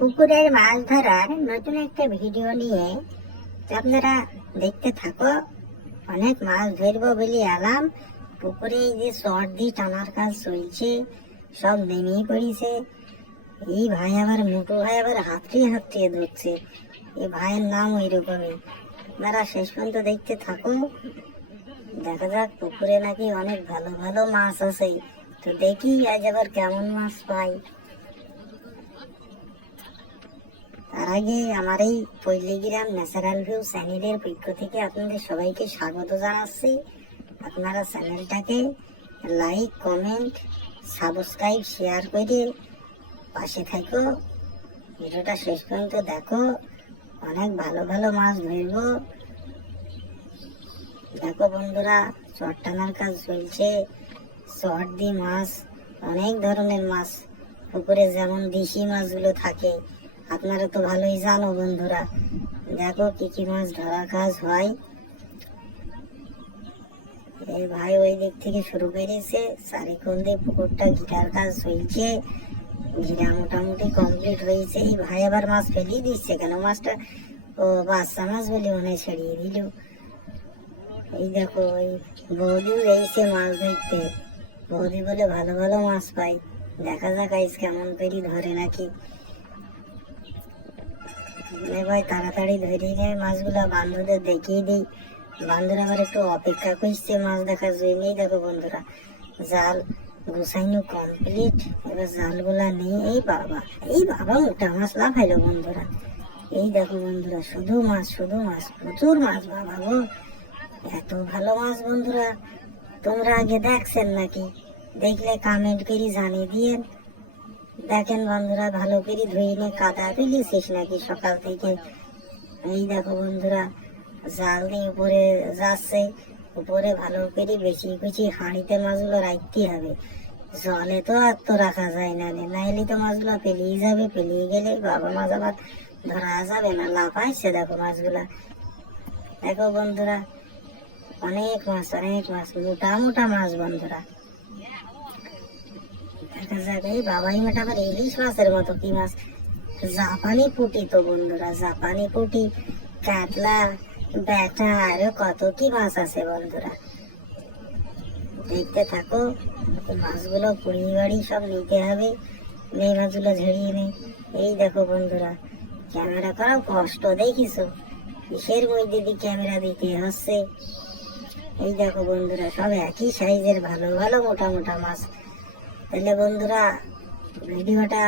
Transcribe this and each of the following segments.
পুকুরের মাছ ধরার নতুন একটা ভিডিও নিয়ে তো আপনারা দেখতে থাকো। অনেক মাছ ধরবো বলে এলাম পুকুরে। এই যে শর্ট দিয়ে টানার কাজ চলছে, সব নেমেই পড়িছে। এই ভাই আবার মোটু ভাই আবার হাতড়িয়ে ধরছে। এই ভাইয়ের নাম ওই রকমই। আপনারা শেষ পর্যন্ত দেখতে থাকো, দেখা যাক পুকুরে নাকি অনেক ভালো ভালো মাছ আছে। তো দেখি আজ আবার কেমন মাছ পাই। তার আগে আমার এই পল্লীগ্রাম ন্যাচারাল ভিউ চ্যানেলের পক্ষ থেকে আপনাদের সবাইকে স্বাগত জানাচ্ছি। আপনারা চ্যানেলটাকে লাইক, কমেন্ট, সাবস্ক্রাইব, শেয়ার করে পাশে থাকো। ভিডিওটা শেষ পর্যন্ত দেখো, অনেক ভালো ভালো মাছ ধরব। দেখো বন্ধুরা, চট টানার কাজ চলছে। চট দিয়ে মাছ, অনেক ধরনের মাছ পুকুরে যেমন দেশি মাছগুলো থাকে আপনারা তো ভালোই জানো বন্ধুরা। দেখো কি কি মাছ ধরার কাজ হয়। এই ভাই ওই দিক থেকে শুরু করেছে, চারিকোণ দিয়ে পুকুরটা ঘিরার কাজ চলছে। ঘিরা মোটামুটি কমপ্লিট হয়েছে। এই ভাই আবার মাছ ফেলিয়ে দিচ্ছে কেন? মাছটা ও বাচ্চা মাছ বলে মনে ছড়িয়ে দিল। এই দেখো ওই বৌদিও রয়েছে মাছ ধরতে। বৌদি বলে ভালো ভালো মাছ পাই, দেখা যাক আইস কেমন করে ধরে নাকি। ভাই তাড়াতাড়ি ধরে নেয় মাছগুলা, বান্ধবদের দেখিয়ে দিই। বান্ধবরা আবার একটু অপেক্ষা করছে মাছ দেখার জন্যই। দেখো বন্ধুরা, জাল গুছাইনো কমপ্লিট। এবার জালগুলা নেই। এই বাবা মোটা মাছ লাফাইলো বন্ধুরা। এই দেখো বন্ধুরা, শুধু মাছ শুধু মাছ, প্রচুর মাছ। বাবা গো, এত ভালো মাছ বন্ধুরা তোমরা আগে দেখছেন নাকি? দেখলে কমেন্ট করে জানিয়ে দিয়েন। দেখেন বন্ধুরা, ভালো করে ধুয়ে নিয়ে কাদা ফেলেছিস নাকি সকাল থেকে? এই দেখো বন্ধুরা, জাল দিয়ে উপরে যাচ্ছে। উপরে ভালো করে বেশি বেশি হাঁড়িতে মাছগুলো রাখতে হবে। জলে তো আর তো রাখা যায় না, নাইলে তো মাছগুলো পেলিয়ে যাবে। পেলিয়ে গেলে বাবা মাছ আবার ধরা যাবে না। লাফাইছে দেখো মাছগুলা। দেখো বন্ধুরা, অনেক মাছ মোটা মোটা মাছ বন্ধুরা। দেখা যাক। এই বাবাই মেটা আবার ইলিশ মাছের মতো কি মাছ, জাপানি পুঁটি তো বন্ধুরা। জাপানি পুঁটি, কাতলা, ব্যাটা, আরো কত কি মাছ আছে বন্ধুরা। দেখতে থাকো। মাছগুলো কুড়িয়ে বাড়ি সব নিতে হবে। এই মাছগুলো ঝরিয়ে নেই। এই দেখো বন্ধুরা, ক্যামেরা করাও কষ্ট দেখিছো, কিসের মধ্যে দিয়ে ক্যামেরা দিতে হচ্ছে। এই দেখো বন্ধুরা, সব একই সাইজের ভালো ভালো মোটা মোটা মাছ। তাহলে বন্ধুরা, ভিডিওটা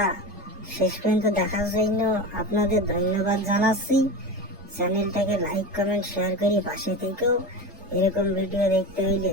শেষ পর্যন্ত দেখার জন্য আপনাদের ধন্যবাদ জানাচ্ছি। চ্যানেলটাকে লাইক, কমেন্ট, শেয়ার করে পাশে থেকেও এরকম ভিডিও দেখতে হইলে